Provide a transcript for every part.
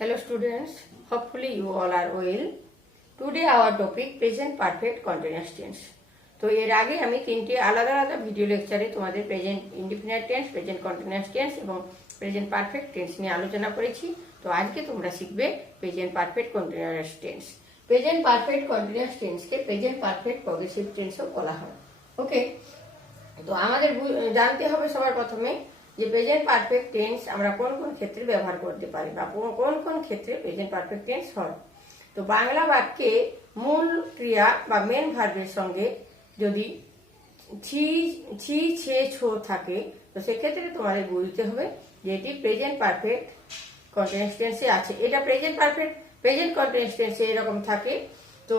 Hello students, hopefully you all are well. Today our topic present perfect continuous tense. তো এর আগে আমি তিনটি আলাদা আলাদা ভিডিও লেকচারে তোমাদের present indefinite tense, present continuous tense এবং প্রেজেন্ট পারফেক্ট টেন্স নিয়ে আলোচনা করেছি। তো আজকে তোমরা শিখবে present perfect continuous tense. Present perfect continuous টেন্সকে প্রেজেন্ট পারফেক্ট প্রগ্রেসিভ টেন্সও বলা হয়। ওকে, তো আমাদের জানতে হবে সবার প্রথমে যে প্রেজেন্ট পারফেক্ট টেন্স আমরা কোন কোন ক্ষেত্রে ব্যবহার করতে পারি বা কোন কোন ক্ষেত্রে প্রেজেন্ট পারফেক্ট টেন্স হয়। তো বাংলা বাক্যে মূল ক্রিয়া বা মেন ভার্বের সঙ্গে যদি ছি ছে ছো থাকে তো সেক্ষেত্রে তোমাদের বুঝতে হবে যে এটি প্রেজেন্ট পারফেক্ট কন্টিনিউয়াস টেন্সে আছে। এটা প্রেজেন্ট কন্টিনিউয়াস টেন্সে এরকম থাকে। তো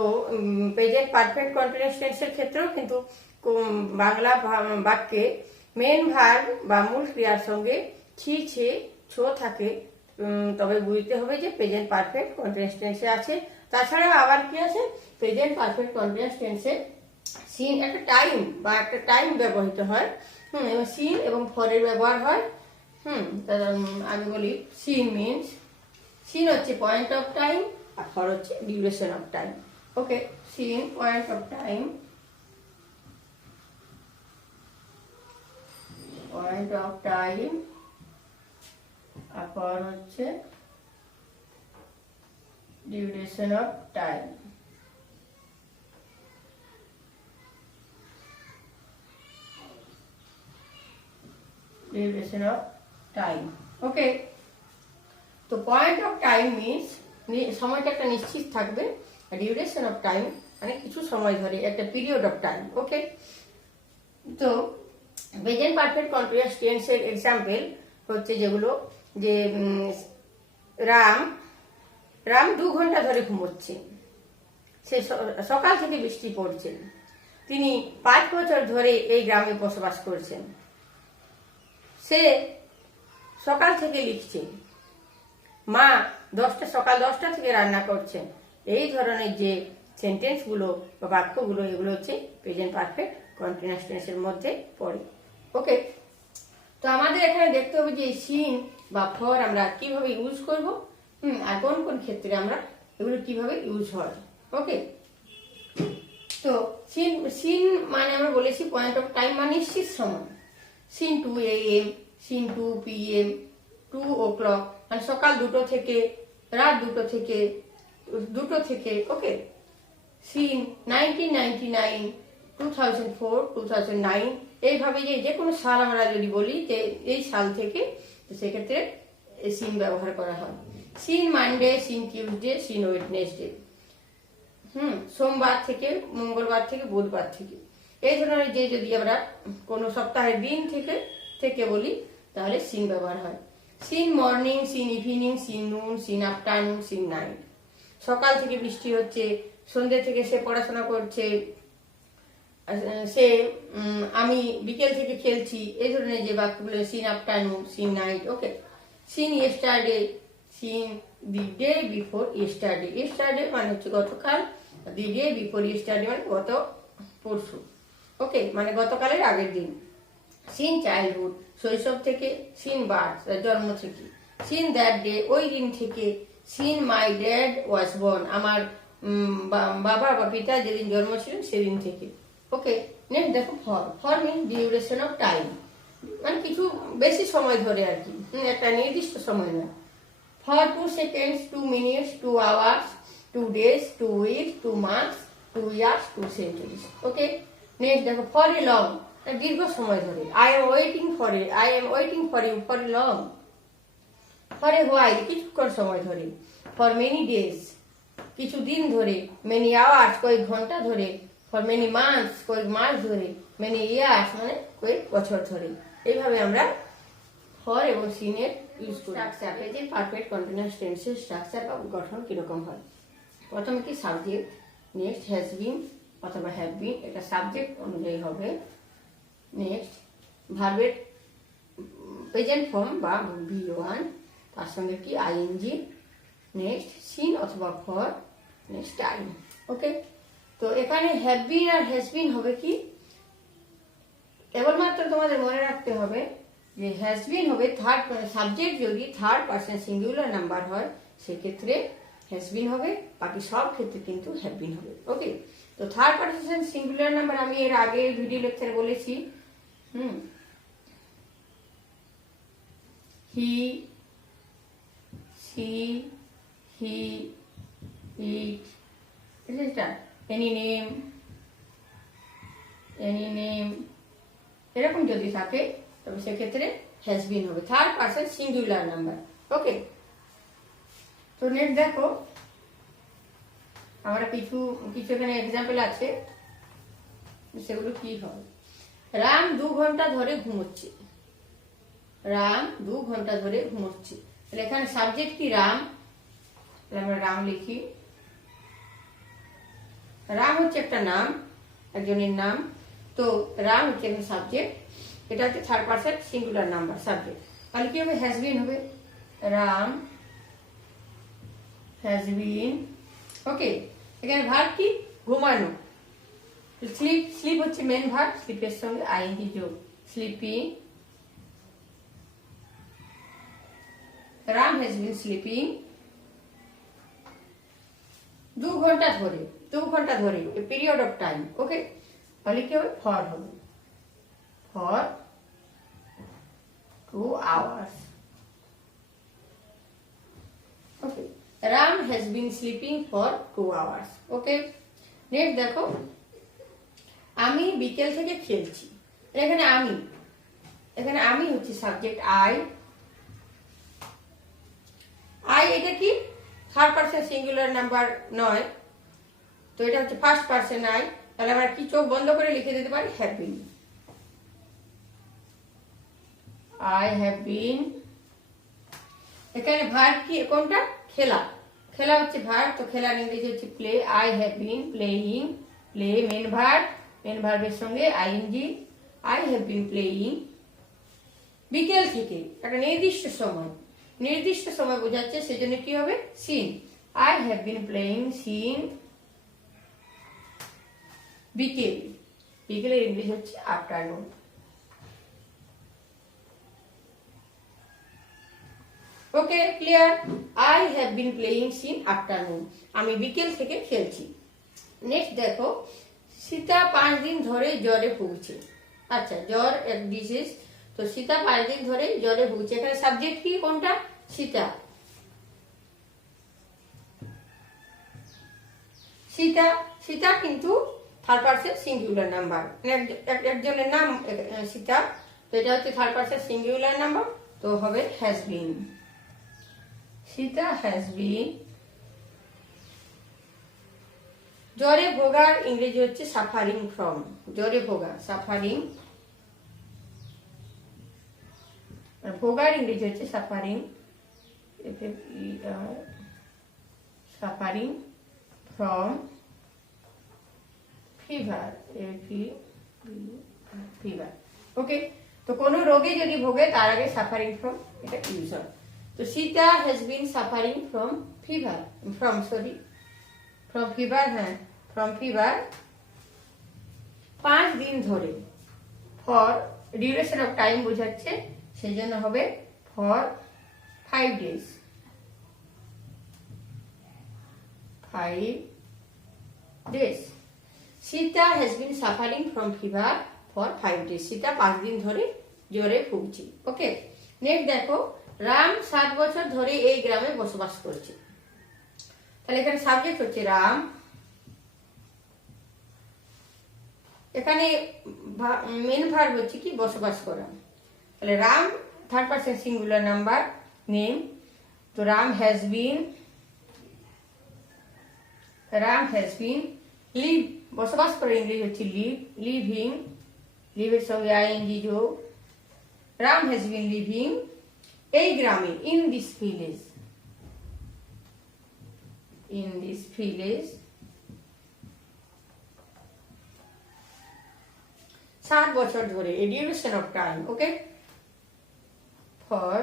প্রেজেন্ট পারফেক্ট কন্টিনিউয়াস টেন্সের ক্ষেত্রেও কিন্তু বাংলা বাক্যে মেন ভার্ব বা মূল ক্রিয়ার সঙ্গে ছি ছে ছো থাকে, তবে বুঝতে হবে যে প্রেজেন্ট পারফেক্ট কন্টিনিউয়াস টেন্সে আছে। তাছাড়া আবার কি আছে, প্রেজেন্ট পারফেক্ট কন্টিনিউয়াস টেন্সে সিন একটা টাইম ব্যবহৃত হয়, এবং সিন এবং ফরের ব্যবহার হয়। আমি বলি সিন হচ্ছে পয়েন্ট অফ টাইম আর ফর হচ্ছে duration of time. Okay, since point of time, আর ফর হচ্ছে duration of time. Duration of time. Okay, তো পয়েন্ট অফ টাইম মিনস সময়টা একটা নিশ্চিত থাকবে, আর ডিউরেশন অফ টাইম মানে কিছু সময় ধরে, একটা পিরিয়ড অফ টাইম। ওকে, তো প্রেজেন্ট পারফেক্ট কন্টিনিউয়াস টেন্সের এক্সাম্পল হচ্ছে যেগুলো, যে রাম 2 ঘন্টা ধরে ঘুমোচ্ছে, সে সকাল থেকে বৃষ্টি পড়ছে, তিনি 5 বছর ধরে এই গ্রামে বসবাস করছেন, সে সকাল থেকে লিখছে, মা সকাল 10টা থেকে রান্না করছেন। এই ধরনের যে সেন্টেন্সগুলো বা বাক্যগুলো, এগুলো হচ্ছে প্রেজেন্ট পারফেক্ট কন্টিনিউয়াস টেন্সের মধ্যে পড়ে। ওকে, তো আমাদের এখানে দেখতে হবে যে সিন বা ফর আমরা কিভাবে ইউজ করব, আর কোন কোন ক্ষেত্রে আমরা এগুলো কিভাবে ইউজ হয়। ওকে, তো সিন মানে আমরা বলেছি পয়েন্ট অফ টাইম মানে নিশ্চিত সময়। Scene 2 AM, scene 2 PM, 2 o'clock মানে সকাল 2টো থেকে রাত 2টো থেকে। ওকে, সিন 1999, 2004, 2009, এইভাবে যে কোনো সাল আমরা যদি বলি যে এই সাল থেকে, তো সেক্ষেত্রে সিন ব্যবহার করা হয়। Since Monday, since Tuesday, since Wednesday, সোমবার থেকে মঙ্গলবার থেকে বুধবার থেকে, এই ধরনের যে যদি আমরা কোনো সপ্তাহের দিন থেকে বলি তাহলে সিন ব্যবহার হয়। Since morning, since evening, since noon, since afternoon, since night, সকাল থেকে বৃষ্টি হচ্ছে, সন্ধ্যে থেকে সে পড়াশোনা করছে, আমি বিকেল থেকে খেলছি, এই ধরনের যে বাক্যগুলো since afternoon, since night. Okay, since yesterday, since the day before yesterday, yesterday মানে হচ্ছে গতকাল, দি ডে বিফোর ইয়েস্টারডে মানে গত পরশু। ওকে, মানে গতকালের আগের দিন। সিন চাইল্ডহুড শৈশব থেকে, সিন বার্থ জন্ম থেকে, সিন দ্যাট ডে ওই দিন থেকে, since my dad was born আমার বাবা বা পিতা যেদিন জন্ম ছিলেন সেদিন থেকে। ওকে, নেক্সট দেখো for mean duration of time মানে কিছু বেশি সময় ধরে আর কি, একটা নির্দিষ্ট সময় না। For 2 seconds, 2 minutes, 2 hours, 2 days, 2 weeks, 2 months, 2 years, 2 centuries. Okay, next দেখো ফর এ লং দীর্ঘ সময় ধরে, I am waiting for you for a long. For a while কিছুক্ষণ সময় ধরে, ফর মেনি ডেজ কিছু দিন ধরে, মেনি আওয়ার্স কয়েক ঘন্টা ধরে, ফর মেনি মান্থস কয়েক মাস ধরে, মেনি ইয়ার্স মানে কয়েক বছর ধরে। এইভাবে আমরা ফর এবং সিনের ইউজ করি। স্ট্রাকচার, প্রেজেন্ট পারফেক্ট কন্টিনিউয়াস টেন্সের স্ট্রাকচার বা গঠন কিরকম হয়। প্রথমে কি সাবজেক্ট, নেক্সট হ্যাজ বিন অথবা হ্যাভ বিন, এটা সাবজেক্ট অনুযায়ী হবে। নেক্সট ভার্বের প্রেজেন্ট ফর্ম বা V1, তার সঙ্গে কি আইএনজি, নেক্সট সিন অথবা ফর, নেক্সট টাইম। ওকে, তো এখানে have been R has been হবে কি, কেবলমাত্র তোমাদের মনে রাখতে হবে যে হ্যাজ বিন হবে থার্ড, সাবজেক্ট যদি থার্ড পার্সন সিঙ্গুলার নাম্বার হয় সেক্ষেত্রে হ্যাজ বিন হবে, বাকি সব ক্ষেত্রে কিন্তু হ্যাভ বিন হবে। ওকে, তো থার্ড পার্সন সিঙ্গুলার নাম্বার আমি এর আগে ভিডিও লেকচারে বলেছি। হি, সি, হি, ইট, এটসেট্রা। এনি নেম এরকম যদি থাকে তবে সেক্ষেত্রে হ্যাজ বিন হবে, থার্ড পার্সন সিঙ্গুলার নাম্বার। ওকে, তো নেক্সট দেখো আমরা কিছু এখানে এক্সাম্পল আছে, সেগুলো কি হবে। রাম 2 ঘন্টা ধরে ঘুমোচ্ছে। রাম 2 ঘন্টা ধরে ঘুমোচ্ছে, তাহলে এখানে সাবজেক্ট কি রাম, তাহলে আমরা রাম লিখি। রাম হচ্ছে একটা নাম, একজনের নাম, তো রাম হচ্ছে একটা সাবজেক্ট, এটা হচ্ছে third person singular number subject. তাহলে কি হবে, হ্যাজ বিন হবে, রাম হ্যাজ বিন। ওকে, এখানে ভার্ব কি, ঘুমানো। স্লিপ হচ্ছে মেন ভার্ব, স্লিপের সঙ্গে আইএনজি যোগ, sleeping. Ram has been sleeping 2 ঘন্টা ধরে, 2 ঘন্টা ধরে, এ পিরিয়ড অফ টাইম। ওকে, তাহলে কি হবে, ফর হবে, for 2 hours। Okay, Ram has been sleeping for 2 hours। Okay, next দেখো, আমি বিকেল থেকে খেলছি। এখানে আমি হচ্ছে সাবজেক্ট আই। এটা কি থার্ড পার্সন সিঙ্গুলার নাম্বার নয়, তো এটা হচ্ছে ফার্স্ট পার্সন আই। তাহলে আমরা কি চোখ বন্ধ করে লিখে দিতে পারি, হ্যাভ বিন। আই হ্যাভ বিন। এখানে ভার্ব কি, কোনটা, খেলা। খেলা হচ্ছে ভার্ব, তো খেলার ইংরেজি হচ্ছে play. I have been playing, play main ভার্বের সঙ্গে ING, I have been playing. বিকেল থেকে, একটা নির্দিষ্ট সময় বোঝাচ্ছে, সেজন্য কি হবে, since. I have been playing since বিকেলের ইংরেজি হচ্ছে afternoon. Okay, clear. I have been playing since afternoon, আমি বিকেল থেকে খেলছি। নেক্সট দেখো, সীতা 5 দিন ধরে জ্বরে ভুগছে। আচ্ছা, জ্বর এক ডিজিজ, তো সীতা 5 দিন ধরে জ্বরে ভুগছে। এখানে সাবজেক্ট কি, কোনটা, সীতা। সীতা কিন্তু থার্ড পার্সন সিঙ্গুলার নাম্বার, একজনের নাম সীতা, তো এটা হচ্ছে থার্ড পার্সন সিঙ্গুলার নাম্বার, তো হবে has bin. Sita has been. জ্বরে ভোগার ইংরেজি হচ্ছে সাফারিং ফ্রম। জ্বরে ভোগা, সাফারিং। ভোগার ইংরেজি হচ্ছে suffering, suffering from fever, fever. Okay, তো কোন রোগে যদি ভোগে তার আগে সাফারিং ফ্রম এটা ইউজ হয়। তো Sita has been suffering from fever, from fever, হ্যাঁ, ফ্রম ফিভার 5 দিন ধরে। ফর ডিউরেশন অফ টাইম বোঝাচ্ছে, সেই জন্য হবে for 5 days। 5 days। Sita has been suffering from fever for 5 days। Sita 5 দিন ধরে জ্বরে ভুগছে। ওকে, নেক্সট দেখো, রাম 7 বছর ধরে এই গ্রামে বসবাস করছে। তাহলে এখানে সাবজেক্ট হচ্ছে রাম, এখানে মেন ভার্ব হচ্ছে কি, বসবাস করা। তাহলে Ram third person singular number name, তো রাম হ্যাজ বিন লিভ, বসবাস করে ইংরেজি হচ্ছে লিভিং, লিভের সঙ্গে আইএনজি যোগ। রাম হ্যাজ বিন লিভিং এই গ্রামে, ইন দিস ভিলেজ 7 বছর ধরে, a duration of time, okay, for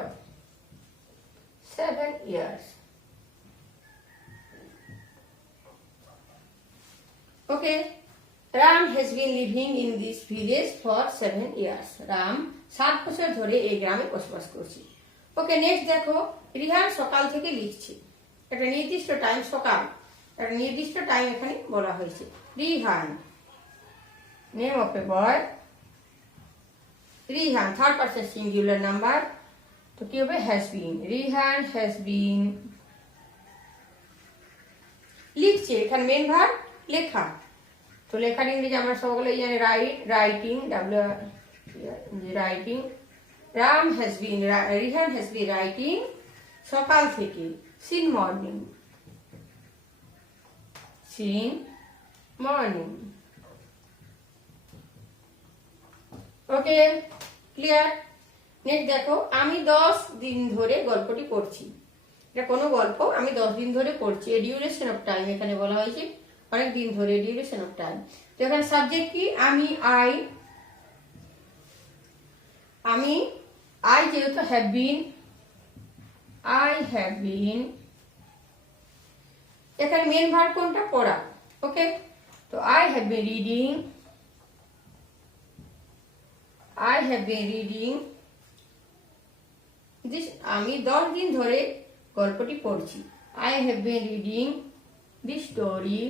7 years. Okay, Ram has been living in this village for 7 years. Ram 7 বছর ধরে এই গ্রামে বসবাস করছে। ওকে, নেক্সট দেখো, রিহান সকাল থেকে লিখছে। একটা নির্দিষ্ট টাইম, সকাল, একটা নির্দিষ্ট টাইম এখানে বলা হয়েছে। Rihan, name of A boy, Rihan third person singular number, তো কি হবে has bin, Rihan has been. লিখছে, এখানে মেন ভার্ব লেখা, তো লেখার ইংরেজি আমরা সকলেই জানি right, writing, writing. Ram has been, Rihan has been writing সকাল থেকে, সিন মর্নিং, সিন মর্নিং। ওকে, ক্লিয়ার? নেক্সট দেখো, আমি 10 দিন ধরে গল্পটি পড়ছি। এটা কোনো গল্প, আমি 10 দিন ধরে পড়ছি। এ ডিউরেশন অফ টাইম এখানে বলা হয়েছে, অনেক দিন ধরে, ডিউরেশন অফ টাইম। তো এখানে সাবজেক্ট কি? আমি, আই যেহেতু হ্যাভ বিন, আই হ্যাভ বিন। এখানে মেন ভার্ব কোনটা? পড়া। ওকে, তো I have been reading, I have been reading this, আমি 10 দিন ধরে গল্পটি পড়ছি। I have been reading this story,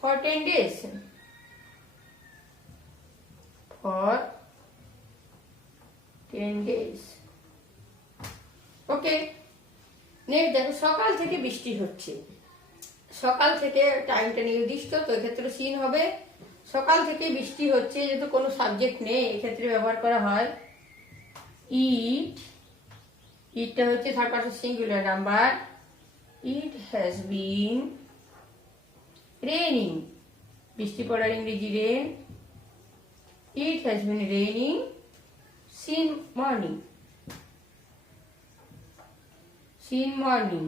for 10 days, for 10 days. Okay, next দেখো, সকাল থেকে বৃষ্টি হচ্ছে। সকাল থেকে টাইমটা নির্দিষ্ট, তো এক্ষেত্রে সিন হবে। সকাল থেকে বৃষ্টি হচ্ছে, যেহেতু কোনো সাবজেক্ট নেই, এক্ষেত্রে ব্যবহার করা হয় ইট। ইটটা হচ্ছে third person singular number. It has been raining, বৃষ্টি পড়ার ইংরেজি rain. It has been raining since morning, since morning.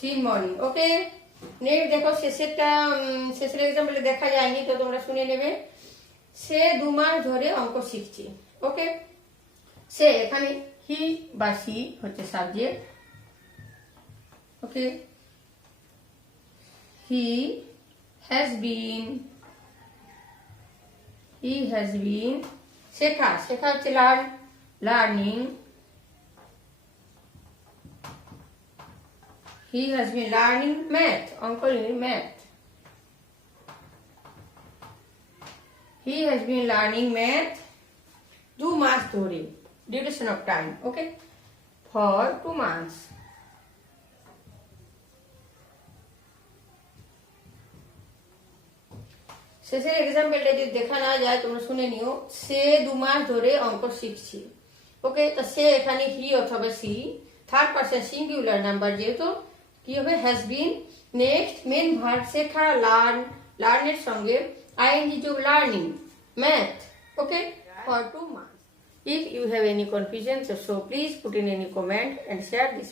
Since morning. Okay, next দেখো, শেষের এক্সাম্পলে দেখা যায়নি, তো তোমরা শুনে নেবে। সে 2 মাস ধরে অঙ্ক শিখছে। ওকে, সে, এখানে হি বা সি হচ্ছে subject. Okay, he has been, শেখা, হচ্ছে learning. He has been learning math, uncle math. He has been learning math 2 months ধরে, duration of time, okay, for 2 months. শেষের এক্সাম্পলটা যদি দেখা না যায় তোমরা শুনে নিও। সে 2 মাস ধরে অঙ্ক শিখছে। ওকে, তো সে এখানে হি অথবা she, third person singular number, যেহেতু কি হবে has been. Next main verb শেখা, লার্নের সঙ্গে আইএনজি যোগ, learning math. Okay, for 2 months. If you have any confusion, so please put in any comment and share this.